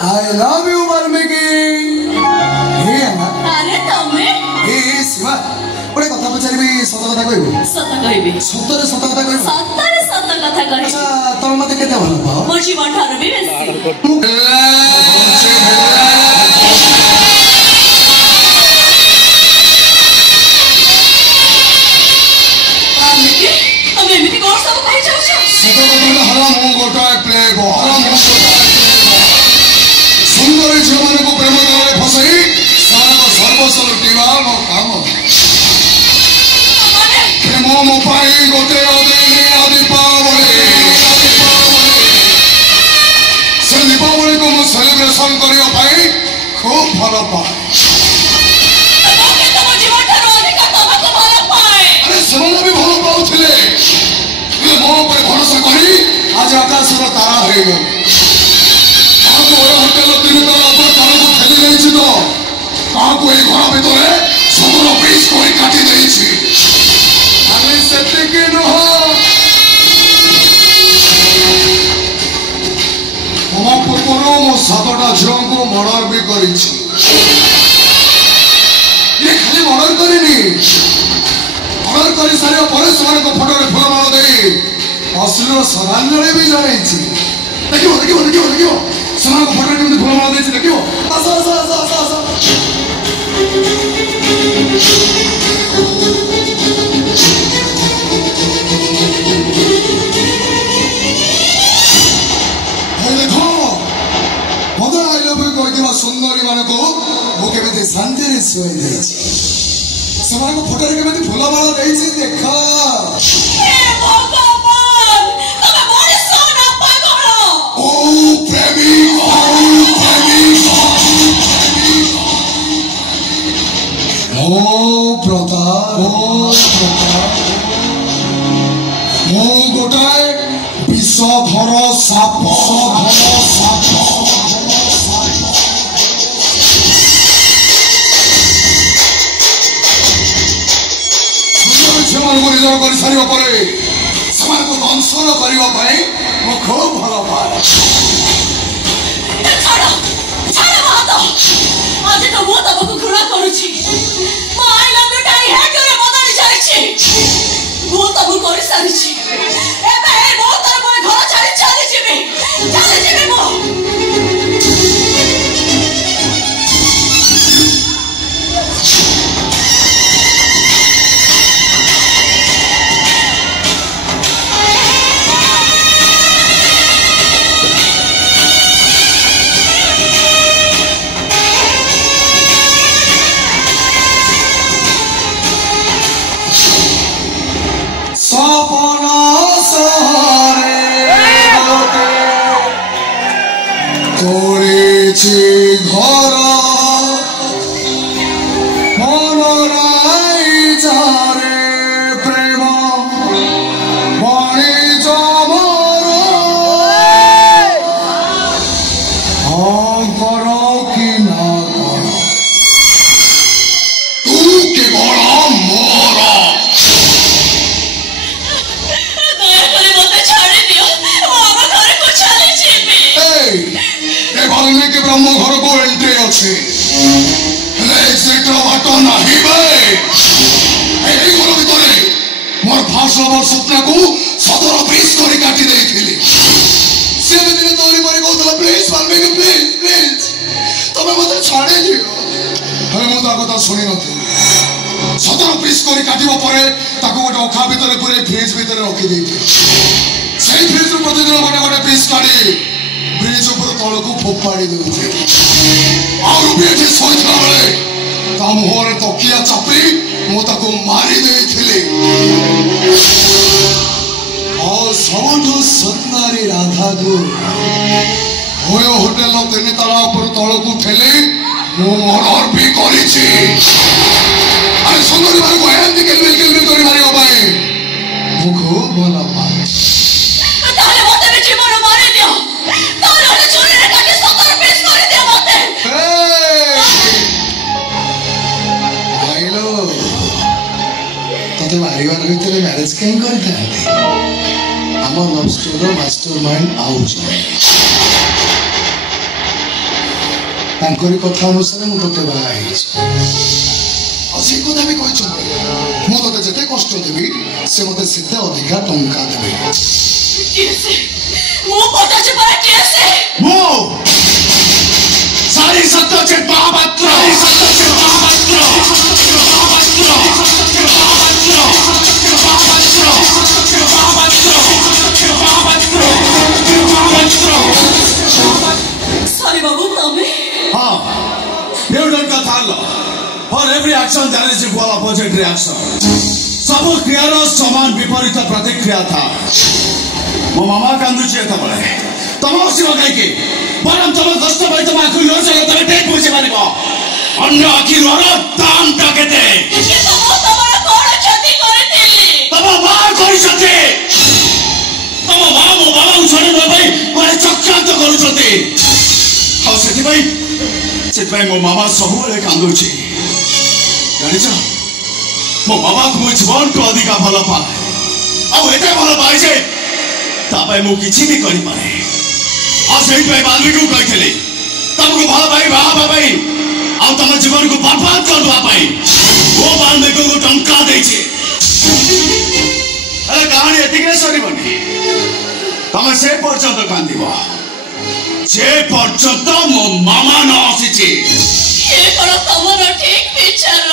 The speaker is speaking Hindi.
I love you, Valmiki. अरे तमे Hey, Siva. What কথা পচারিবি সত কথা কইবি সত কইবি সতরে সত কথা কইবি সতরে সত কথা কইবি আচ্ছা তোর মতে কেতে ভালো পাও মোর জীবন ঠারু বি বেশি আমি এমনি কোন সব কই যাচ্ছ সত কথা হলা মু গোটায় প্লে গো সুন্দরী ঝিଅମାନଙ୍କୁ ପ୍ରେମ ଜାଲରେ ଫସାଇ ସେମାନଙ୍କ ସର୍ବସ୍ୱ ଲୁଟିବା ମୋ କାମ ପ୍ରେମ ମୋ ପାଇଁ ଗୋଟେ ଦୀପାବଳି ସେ ଦୀପାବଳିକୁ ମୁଁ ସେଲିବ୍ରେସନ କରିବା ପାଇଁ ଖୁବ ଭଲ ପାଏ ସେମାନେ ବି ଭଲ ପାଉଥିଲେ ମୋ ଉପରେ ଭରସା କରି ଆଜି ଆକାଶର ତାରା ହେଇଗଲେ ହୋଟେଲ ତିନି ତଳ ଉପର ତଳକୁ ଠେଲି ଦେଇଛି ତ କାହାକୁ ଏଇ ଘର ଭିତରେ ସବୁର ପିସ୍ କରି କାଟି ଦେଇଛି ଆମେ ସେତିକି ନୁହଁ ମୋ ପୂର୍ବରୁ ମୋ 7ଟା ଝିଅଙ୍କୁ ମର୍ଡର ବି କରିଛି ଇଏ ଖାଲି ମର୍ଡର କରିନି ମର୍ଡର କରି ସାରିବା ପରେ ସେମାନଙ୍କ ଫଟୋରେ ଫୁଲମାଳ ଦେଇ ଅଶ୍ଳୀଳ ଶ୍ରଦ୍ଧାଞ୍ଜଳି ବି ଜଣାଇଛି ଦେଖିବ ଦେଖିବ ଦେଖିବ ଦେଖିବ ସେମାନଙ୍କ ଫଟୋରେ କେମିତି ଫୁଲମାଳ ଦେଇଛି ଦେଖିବ ଆସ ଆସ ଆସ ଆସ ଆସ ଦେଖ ମତେ ଆଇ ଲଭ୍ ୟୁ କହିଥିବା ସୁନ୍ଦରୀ ମାନଙ୍କୁ ମୁଁ କେମିତି ଶାନ୍ତିରେ ଶୁଆଇ ଦେଇଛି ସେମାନଙ୍କ ଫଟୋରେ କେମିତି ଫୁଲମାଳ ଦେଇଛି ଦେଖ ମୁଁ ଗୋଟାଏ ବିଷଧର ସାପ ଝିଅମାନଙ୍କୁ ନିଜ କରିସାରିବା ପରେ ସେମାନଙ୍କୁ ଦଂଶନ କରିବା ପାଇଁ ମୁଁ ଖୁବ ଭଲ ପାଏ ଆଜି ତ ମୁଁ ତମକୁ ଘୃଣା କରୁଛି ମୋ ଆଇ ଲଭ୍ ୟୁ ଟାଇ ହେଟରେ ବଦଳି ଯାଇଛି ମୁଁ ତମକୁ କରିସାରିଛି ଏବେ ମୁଁ ତମକୁ ଘର ଛାଡ଼ି ଚାଲିଯିବି ମୁଁ ঘর মনরাই যারে প্রেম মণি জমর কর কি না কর তু কেবল মোর দয়াকরে মতে ছাড়ি দিও আমার ঘরକୁ ଚାଲି ଯିବି वाल्मीकि ब्रह्म घर को एंट्री अच्छे एग्जिट बाट ना घर भर मोर फास्ट लवर स्वप्न को 17 पीस कर काटी देइथिली से दिन तोरी परे कहतला प्लीज वाल्मीकि प्लीज प्लीज तमे मते छाड़ी दियो हमें मो ता कथा सुनी नथि 17 पीस कर काटिबो परे ताको गोटे अखा भितर पुरे फ्रिज भितर रखी देइथिली सेही फ्रिज रो प्रतिदिन गोटे गोटे पीस काटी ब्रिज ऊपर तलकू फोपाड़ी देउथे आरु बेठे सोइथला बेले ता मुहरे तकिया चापी मो ताको मारी देइथिले और सबठु सुंदरी राधा को होयो होटल नो तिनि तला ऊपर तलकू ठेली मो मर्डर भी करिछि अरे सुंदरी मार को एंती केलबिल केलबिल करी मारियो भाई मु खूब भला पाए ताले मते भी जीवन मारी दियो तते मारिवार भितरे मैरिज कहीं करते आम love story master mind ouch ତାଙ୍କରି କଥା ଅନୁସାରେ ମୁଁ ତତେ ବାହା ହେଇଛି ଆଉ ସେ କଥା ବି କହିଛନ୍ତି ମୁଁ ତତେ ଯେତେ କଷ୍ଟ ଦେବି ସେ ମତେ ସେତେ ଅଧିକା ଟଙ୍କା ଦେବେ ମୁଁ ପଚାରୁଛି ପରା କିଏ ସେ ମୁଁ ସାରି Satyajit Mohapatra Sorry, Babu, tame. You don't get all. For every action there is equal opposite reaction. सब क्रियार समान विपरीत प्रतिक्रिया था मो मामा कांदुची था बळे तमोसी वगाइके परम तम कष्ट भई तम आखु योजना तमे टेक बुझे मानिबो अन्य आखि रोर दाम टाकेते के तमर कोन क्षति करथिली तम मा करि छथि तम मा मो बाबा उछाडे न भाई माने चक्रांत करू छथि हाउ सेति भाई मो मामा सबुले कांदुची जानिछ मो बाबा को मु जीवन को अधिक भल पाए आ एते भल पाए जे तापाई मु किछि भी करि पारे आ सेहि पे बाल्मी को कहिथिले तमको भल पाई बाबा भाई आ तम जीवन को बर्बाद करबा पाई वो बाल्मी को टंका देछि अरे कहानी एतिके सरीबनी तम से पर्यंत कांदिबो जे पर्यंत मो मामा न आसीछि ये करो तमरो ठीक विचार